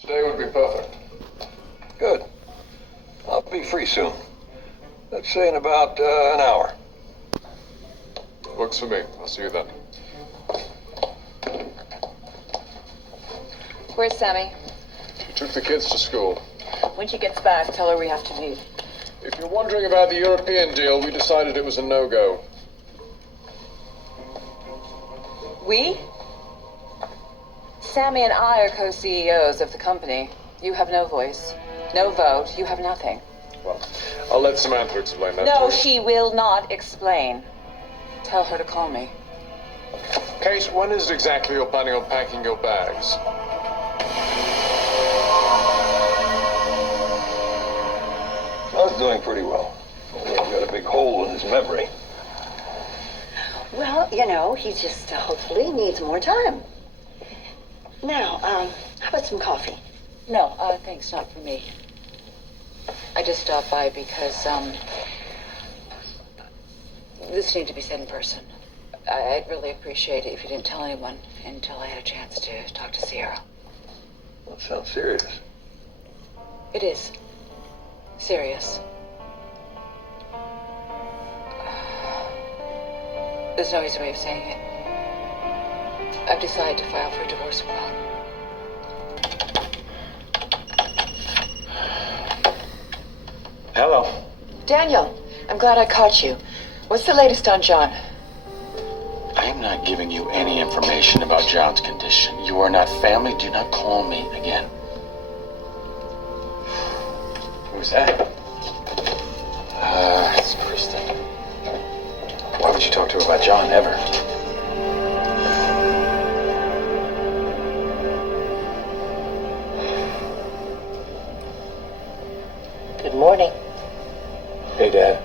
Today would be perfect. Good. I'll be free soon. Let's say in about an hour. Works for me. I'll see you then. Where's Sammy? We took the kids to school. When she gets back, tell her we have to meet. If you're wondering about the European deal, we decided it was a no-go. We? Sammy and I are co-CEOs of the company. You have no voice, no vote, you have nothing. Well, I'll let Samantha explain that. No, she will not explain. Tell her to call me. Kate, when is it exactly you're planning on packing your bags? John's doing pretty well. Only he's got a big hole in his memory. Well, you know, he just hopefully needs more time. Now, how about some coffee? No, thanks, not for me. I just stopped by because, this needed to be said in person. I'd really appreciate it if you didn't tell anyone until I had a chance to talk to Sierra. That sounds serious. It is. Serious. There's no easy way of saying it. I've decided to file for a divorce abroad. Hello. Daniel, I'm glad I caught you. What's the latest on John? I am not giving you any information about John's condition. You are not family. Do not call me again. Who's that? It's Kristen. Why would you talk to her about John, ever? Good morning. Hey, Dad.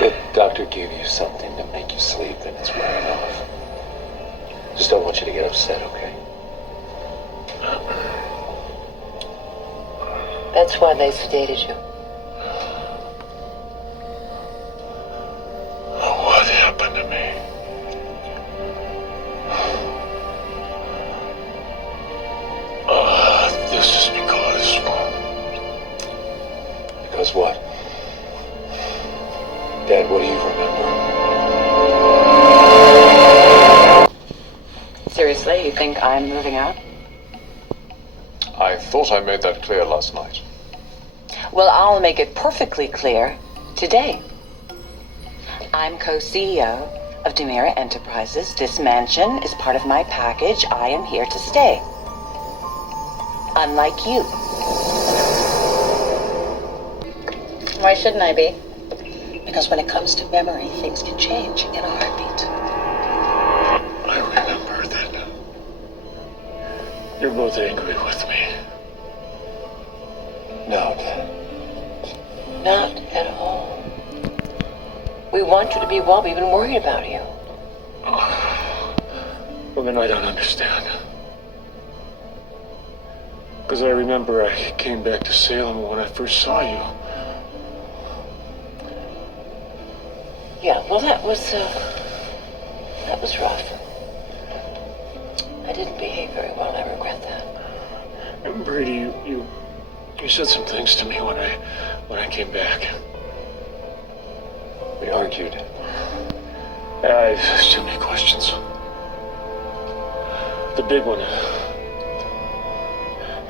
The doctor gave you something to make you sleep, and it's wearing off. Just don't want you to get upset, okay? That's why they sedated you. What happened to me? This is because... Because what? Dad, what do you remember? Seriously, you think I'm moving out? I thought I made that clear last night. Well, I'll make it perfectly clear today. I'm co-CEO of Dimera Enterprises. This mansion is part of my package. I am here to stay. Unlike you. Why shouldn't I be? Because when it comes to memory, things can change in a heartbeat. I remember that you're both angry with me. No, Dad. Not at all. We want you to be well. We've been worried about you. Well, then I don't understand. Because I remember I came back to Salem when I first saw you. Yeah, well, that was rough. I didn't behave very well, and I regret that. And Brady, you said some things to me when I came back. We argued. There's too many questions. The big one.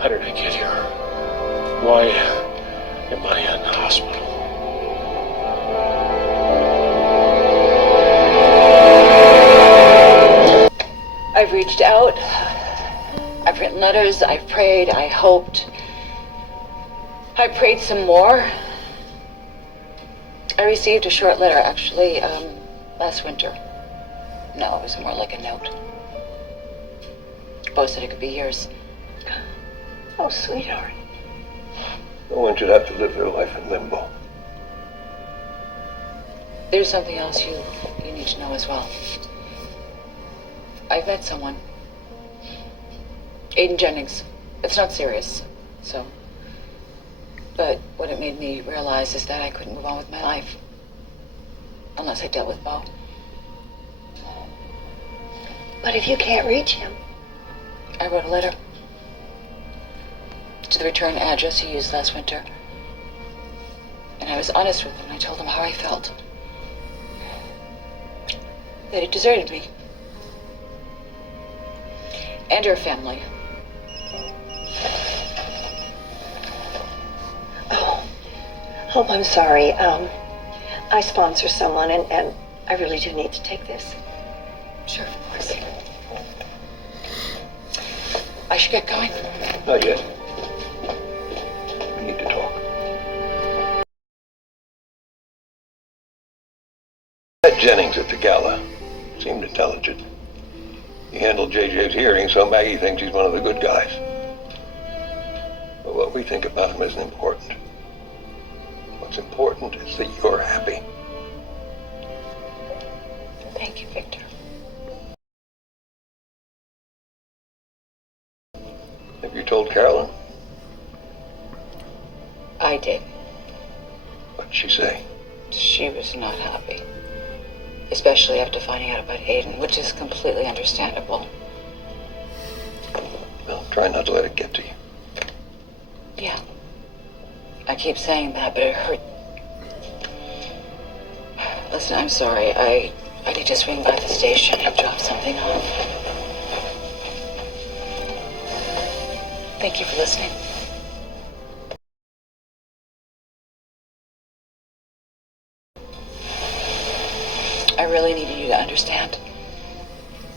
How did I get here? Why am I in the hospital? I've reached out. I've written letters. I've prayed. I hoped. I prayed some more. I received a short letter, actually, last winter. No, it was more like a note. Both said it could be years. Oh, sweetheart. No one should have to live their life in limbo. There's something else you need to know as well. I've met someone. Aiden Jennings. It's not serious, so. But what it made me realize is that I couldn't move on with my life unless I dealt with Bo. But if you can't reach him... I wrote a letter to the return address he used last winter. And I was honest with him. I told him how I felt. That he deserted me. And her family. Oh, I'm sorry. I sponsor someone, and I really do need to take this. Sure, of course. I should get going. Not yet. We need to talk. That Jennings at the gala seemed intelligent. He handled JJ's hearing, so Maggie thinks he's one of the good guys. But what we think about him isn't important. What's important is that you're happy. Thank you, Victor. Have you told Carolyn? I did. What'd she say? She was not happy. Especially after finding out about Aiden, which is completely understandable. Well, try not to let it get to you. Yeah. I keep saying that, but it hurt. Listen, I'm sorry. I need to swing by the station and drop something off. Thank you for listening. I really needed you to understand.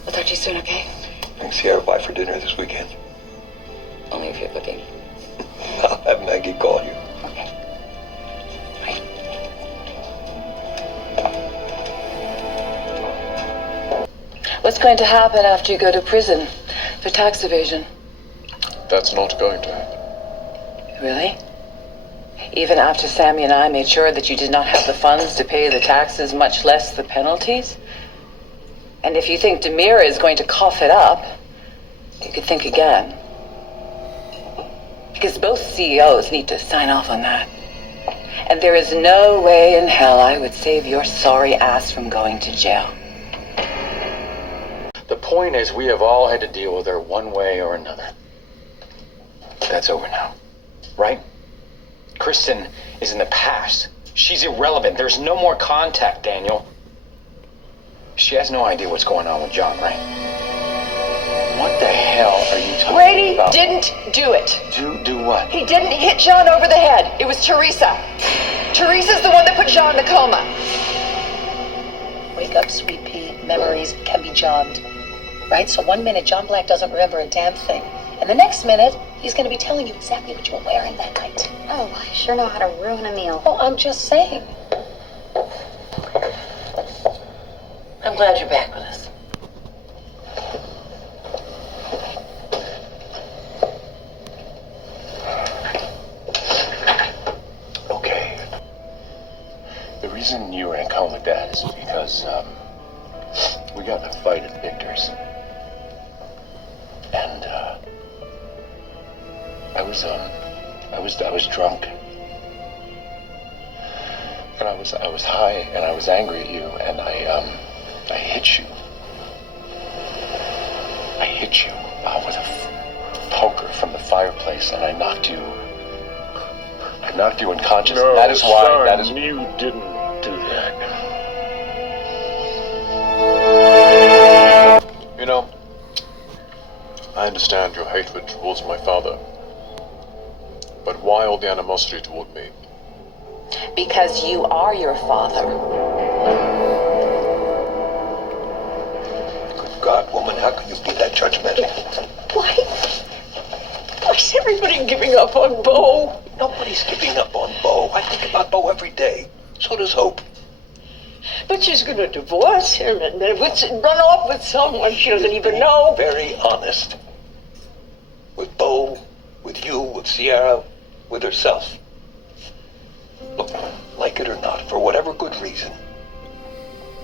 I'll talk to you soon, okay? Bring Sierra by for dinner this weekend. Only if you're cooking. I'll have Maggie call you. Okay. Bye. What's going to happen after you go to prison for tax evasion? That's not going to happen. Really? Even after Sammy and I made sure that you did not have the funds to pay the taxes, much less the penalties? And if you think Dimera is going to cough it up, you could think again. Because both CEOs need to sign off on that. And there is no way in hell I would save your sorry ass from going to jail. The point is, we have all had to deal with her one way or another. That's over now, right? Kristen is in the past. She's irrelevant. There's no more contact, Daniel. She has no idea what's going on with John, right? What the hell are you talking Brady about? didn't do it. Do what? He didn't hit John over the head. It was Theresa. Teresa's the one that put John in a coma. Wake up, sweet pea. Memories can be jogged. Right? So 1 minute, John Black doesn't remember a damn thing. And the next minute, he's going to be telling you exactly what you were wearing that night. Oh, I sure know how to ruin a meal. Well, I'm just saying. I'm glad you're back with us. Okay. The reason you were in a coma like that is because, we got in a fight at Victor's. And, I was drunk. And I was high, and I was angry at you, and I hit you. I hit you with a poker from the fireplace, and I knocked you unconscious. No, that is why, son, that is... you didn't do that. You know, I understand your hatred towards my father. But why all the animosity toward me? Because you are your father. Good God, woman, how can you be that judgmental? Why's everybody giving up on Bo? Nobody's giving up on Bo. I think about Bo every day. So does Hope. But she's gonna divorce him and then run off with someone she doesn't even know. Very honest. With Bo, with you, with Sierra, with herself. Look, like it or not, for whatever good reason,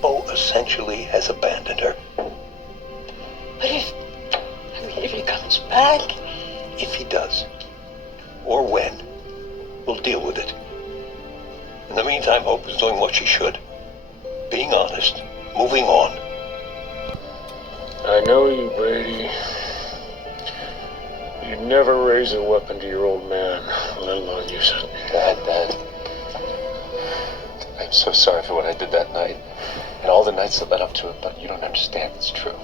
Bo essentially has abandoned her. But if he comes back... If he does, or when, we'll deal with it. In the meantime, Hope is doing what she should. Being honest, moving on. I know you, Brady. You never raise a weapon to your old man, let alone use it. Dad. I'm so sorry for what I did that night. And all the nights that led up to it, but you don't understand. It's true.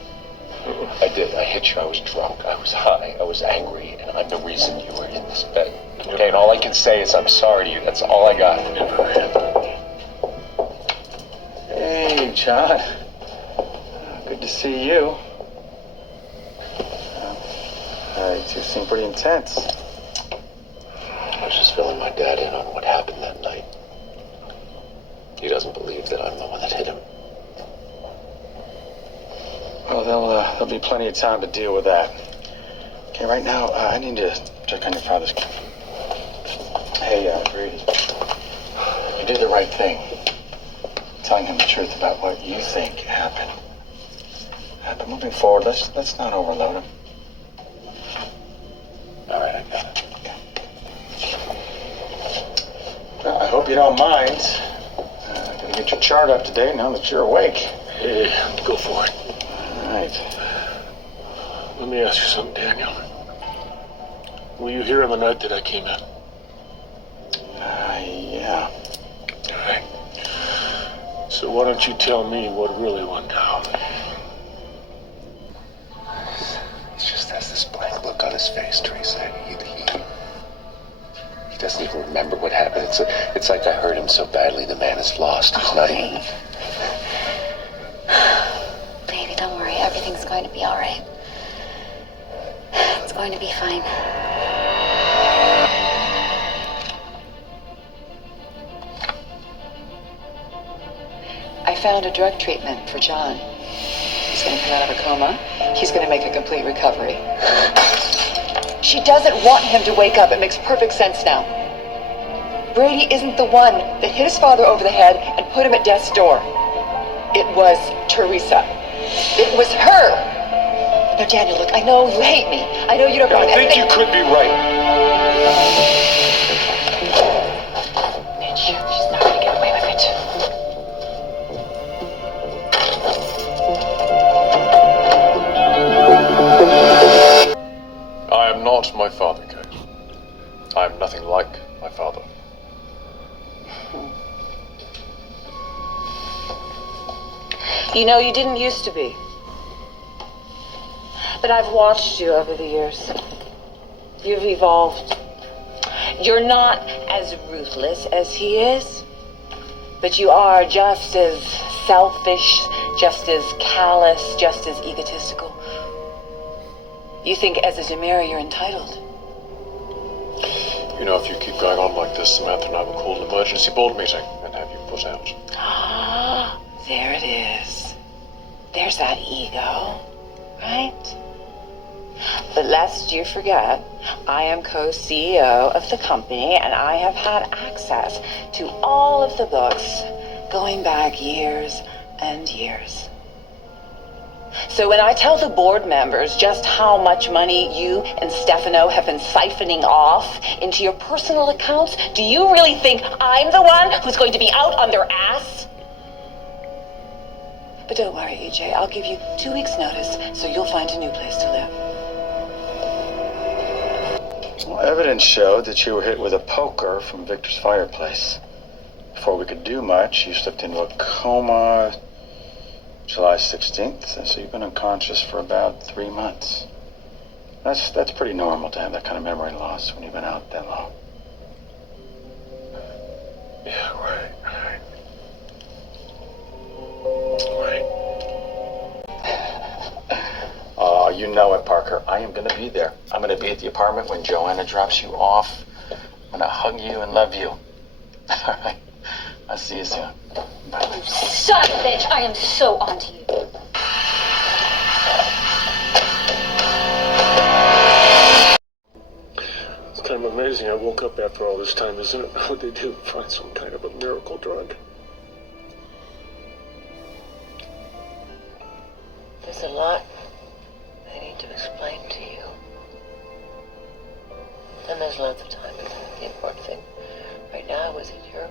I did. I hit you. I was drunk. I was high. I was angry. And I'm the reason you were in this bed. Okay, and all I can say is I'm sorry to you. That's all I got. Hey, John. Good to see you. You two seem pretty intense. I was just filling my dad in on what happened that night. He doesn't believe that I'm the one that hit him. Well, there'll be plenty of time to deal with that. Okay, right now, I need to check on your father's... Hey, Brady. You did the right thing. Telling him the truth about what you think happened. But moving forward, let's not overload him. All right, I got it. Well, I hope you don't mind. Gonna get your chart up to date now that you're awake. Hey, go for it. All right. Let me ask you something, Daniel. Were you here on the night that I came in? Yeah. All right. So why don't you tell me what really went down? He just has this blank look on his face, Theresa. He doesn't even remember what happened. It's like I hurt him so badly the man is lost. He's not even... Baby, don't worry. Everything's going to be all right. It's going to be fine. I found a drug treatment for John. He's going to come out of a coma. He's going to make a complete recovery. She doesn't want him to wake up. It makes perfect sense now. Brady isn't the one that hit his father over the head and put him at death's door. It was Theresa. It was her. Now, Daniel, look, I know you hate me. I know you don't I want think anything. you could be right. She's not going to get away with it. I am not my father, Kate. I am nothing like my father. You know, you didn't used to be. But I've watched you over the years. You've evolved. You're not as ruthless as he is, but you are just as selfish, just as callous, just as egotistical. You think as a Dimera you're entitled. You know, if you keep going on like this, Samantha and I will call an emergency board meeting and have you put out. Ah, there it is. There's that ego, right? But lest you forget, I am co-CEO of the company, and I have had access to all of the books going back years and years. So when I tell the board members just how much money you and Stefano have been siphoning off into your personal accounts, do you really think I'm the one who's going to be out on their ass? But don't worry, EJ, I'll give you 2 weeks' notice, so you'll find a new place to live. Well, evidence showed that you were hit with a poker from Victor's fireplace. Before we could do much, you slipped into a coma July 16th, so you've been unconscious for about 3 months. That's pretty normal to have that kind of memory loss when you've been out that long. Yeah, right. Oh, you know it, Parker. I am going to be there. I'm going to be at the apartment when Joanna drops you off. I'm going to hug you and love you. All right. I'll see you soon. Bye. Son of a bitch, I am so onto you. It's kind of amazing I woke up after all this time, isn't it? What they do, find some kind of a miracle drug. There's a lot I need to explain to you. And there's lots of time. The important thing right now is that you're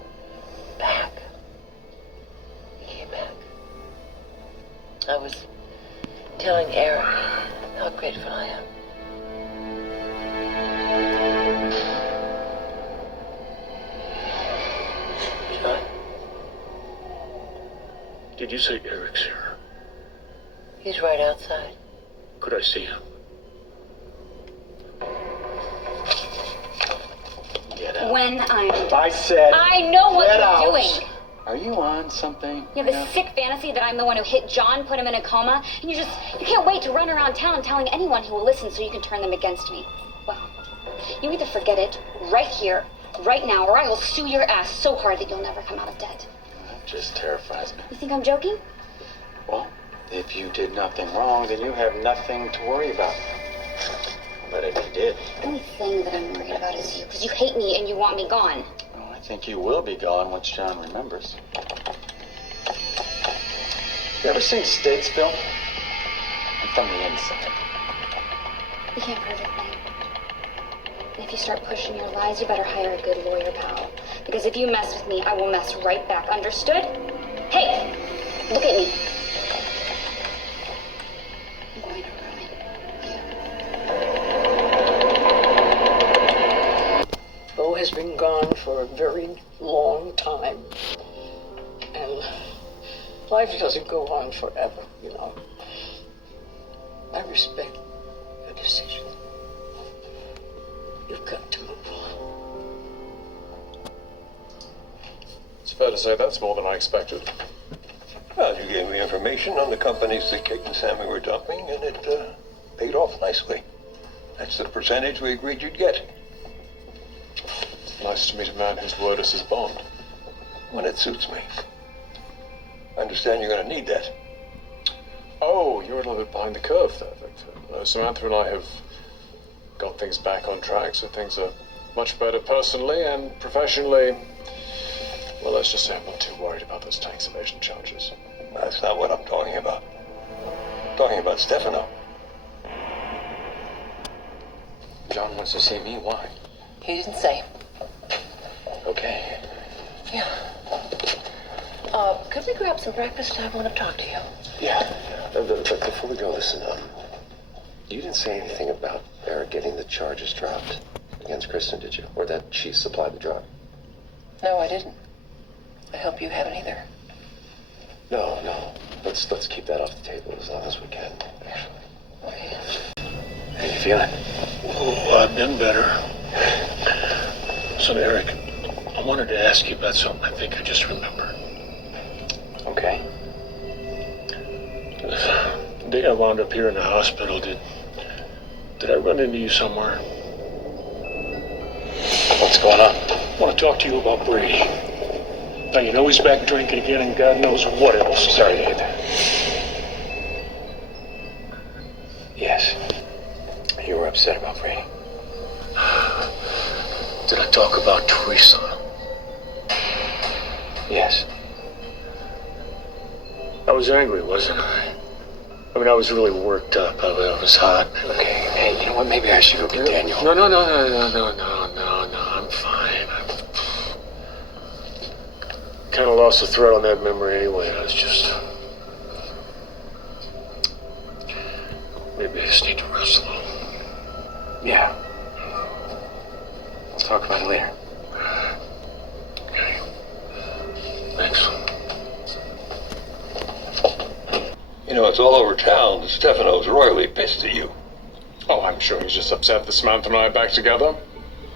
back. You came back. I was telling Eric how grateful I am. John? Did you say Eric's here? He's right outside. Could I see him? Get out. When I said. I know what get you're out. doing. Are you on something? You have a sick fantasy that I'm the one who hit John, put him in a coma, and you can't wait to run around town telling anyone who will listen so you can turn them against me. Well, you either forget it right here, right now, or I will sue your ass so hard that you'll never come out of debt. That just terrifies me. You think I'm joking? Well, if you did nothing wrong, then you have nothing to worry about. But if you did... The only thing that I'm worried about is you, because you hate me and you want me gone. Well, I think you will be gone once John remembers. You ever seen Statesville? I'm from the inside. You can't prove it, man. And if you start pushing your lies, you better hire a good lawyer, pal. Because if you mess with me, I will mess right back. Understood? Hey, look at me. I'm going to ruin you. Bo has been gone for a very long time. And life doesn't go on forever, you know. I respect your decision. You've got to move on. It's fair to say that's more than I expected. Well, you gave me information on the companies that Kate and Sammy were dumping, and it paid off nicely. That's the percentage we agreed you'd get. Nice to meet a man whose word is his bond. When it suits me. I understand you're going to need that. Oh, you're a little bit behind the curve there, Victor. Samantha and I have got things back on track, so things are much better personally and professionally. Well, let's just say I'm not too worried about those tax evasion charges. That's not what I'm talking about. I'm talking about Stefano. John wants to see me. Why? He didn't say. Okay. Yeah. Could we grab some breakfast? I want to talk to you. Yeah. But before we go, listen, you didn't say anything about Eric getting the charges dropped against Kristen, did you? Or that she supplied the drug? No, I didn't. I hope you haven't either. No. Let's keep that off the table as long as we can, actually. Okay. How you feeling? Oh, I've been better. So, Eric, I wanted to ask you about something I think I just remembered. Okay. The day I wound up here in the hospital, did I run into you somewhere? What's going on? I want to talk to you about Brady. Now, you know he's back drinking again, and God knows what else. I'm sorry to hear that. Yes. You were upset about Brady. Did I talk about Theresa? Yes. I was angry, wasn't I? I mean, I was really worked up. I was hot. Okay. Hey, you know what? Maybe I should go get Daniel. No. I'm fine. Kind of lost the thread on that memory anyway. I was just... Maybe I just need to rest a little. Yeah. We'll talk about it later. Okay. Thanks. You know, it's all over town that Stefano's royally pissed at you. Oh, I'm sure he's just upset that Samantha and I are back together.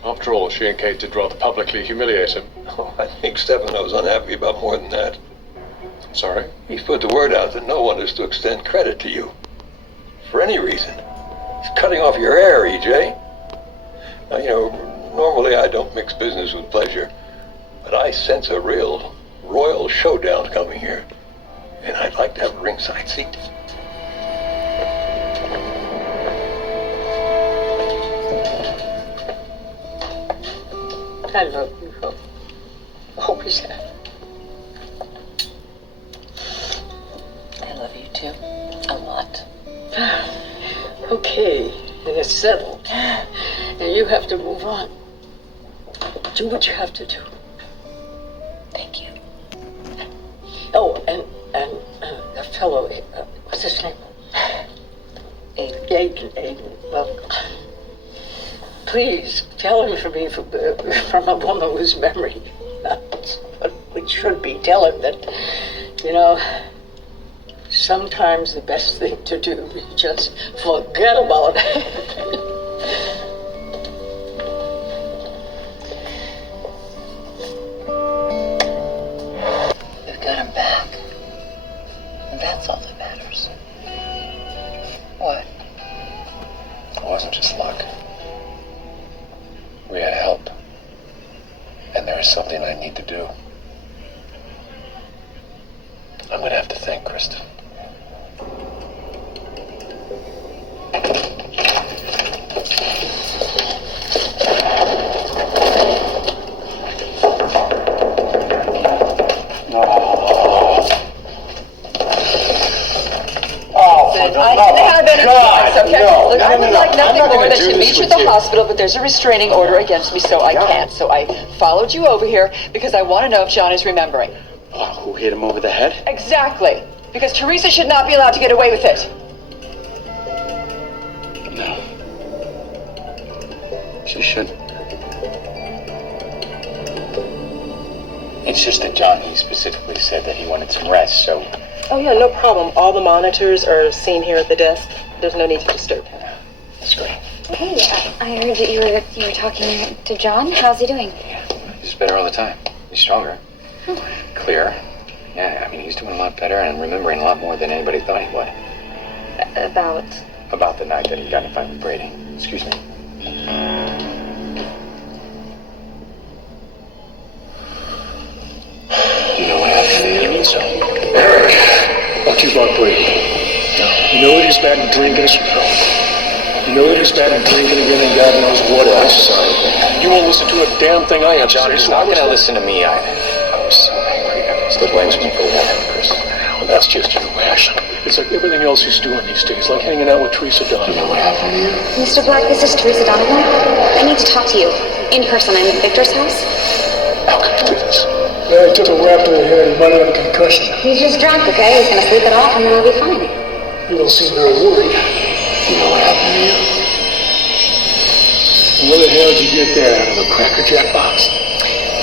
After all, she and Kate did rather publicly humiliate him. Oh, I think Stefano's unhappy about more than that. Sorry? He's put the word out that no one is to extend credit to you. For any reason. He's cutting off your hair, EJ. Now, you know, normally I don't mix business with pleasure, but I sense a real royal showdown coming here. And I'd like to have a ringside seat. I love you, Bo. Always have. I love you too. A lot. Okay, and it's settled. And you have to move on. Do what you have to do. Thank you. Oh, and the fellow, what's his name? Aiden, well, please tell him from me from a woman whose memory, that's what we should be. Tell him that, sometimes the best thing to do is just forget about it. We've got him back. And that's all that matters. What? It wasn't just luck. We had help. And there is something I need to do. I'm gonna have to thank Kristen. I can have any choice, okay? Look, I would like nothing more than to meet you at the hospital, but there's a restraining order against me, so I can't. So I followed you over here because I want to know if John is remembering. Oh, who hit him over the head? Exactly. Because Theresa should not be allowed to get away with it. No. She shouldn't. It's just that John, he specifically said that he wanted some rest, so... Oh yeah, no problem. All the monitors are seen here at the desk. There's no need to disturb him. That's great. Hey, I heard that you were talking to John. How's he doing? Yeah, he's better all the time. He's stronger. Clearer. Yeah, I mean, he's doing a lot better and remembering a lot more than anybody thought he would. About? About the night that he got in a fight with Brady. Excuse me. You know what happened to you? You mean so? Eric, what you about Brady? You know it is bad in drinking. You know it is bad in drinking again, and God knows what else. You won't listen to a damn thing I have to John, say. he's not going to listen to me either. I was so angry. He still blames me for what happened to Chris. Well, that's just your reaction. It's like everything else he's doing these days, like hanging out with Theresa Donovan. You know what happened to you? Mr. Black, this is Theresa Donovan. I need to talk to you. In person. I'm at Victor's house. How can you do this? Yeah, he took a rap to the head. He might have a concussion. He's just drunk, okay? He's gonna sleep it off and then he'll be fine. You don't seem very worried. You know what happened to you? Where the hell did you get that out of a Cracker Jack box?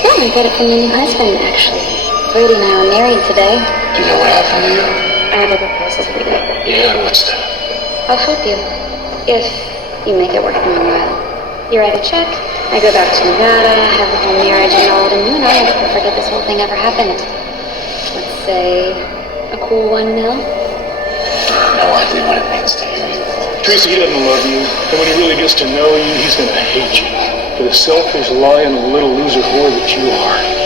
Well, I got it from my new husband, actually. Brady and I are married today. You know what happened to you? I have a proposal for you. Yeah, what's that? I'll help you. If you make it worth my while. You write a check, I go back to Nevada, have the whole marriage annulled, and you and I never forget this whole thing ever happened. Let's say a cool $1 million. No idea what it means to hear you. Theresa, he doesn't love you, and when he really gets to know you, he's gonna hate you. For the selfish, lying, little loser whore that you are.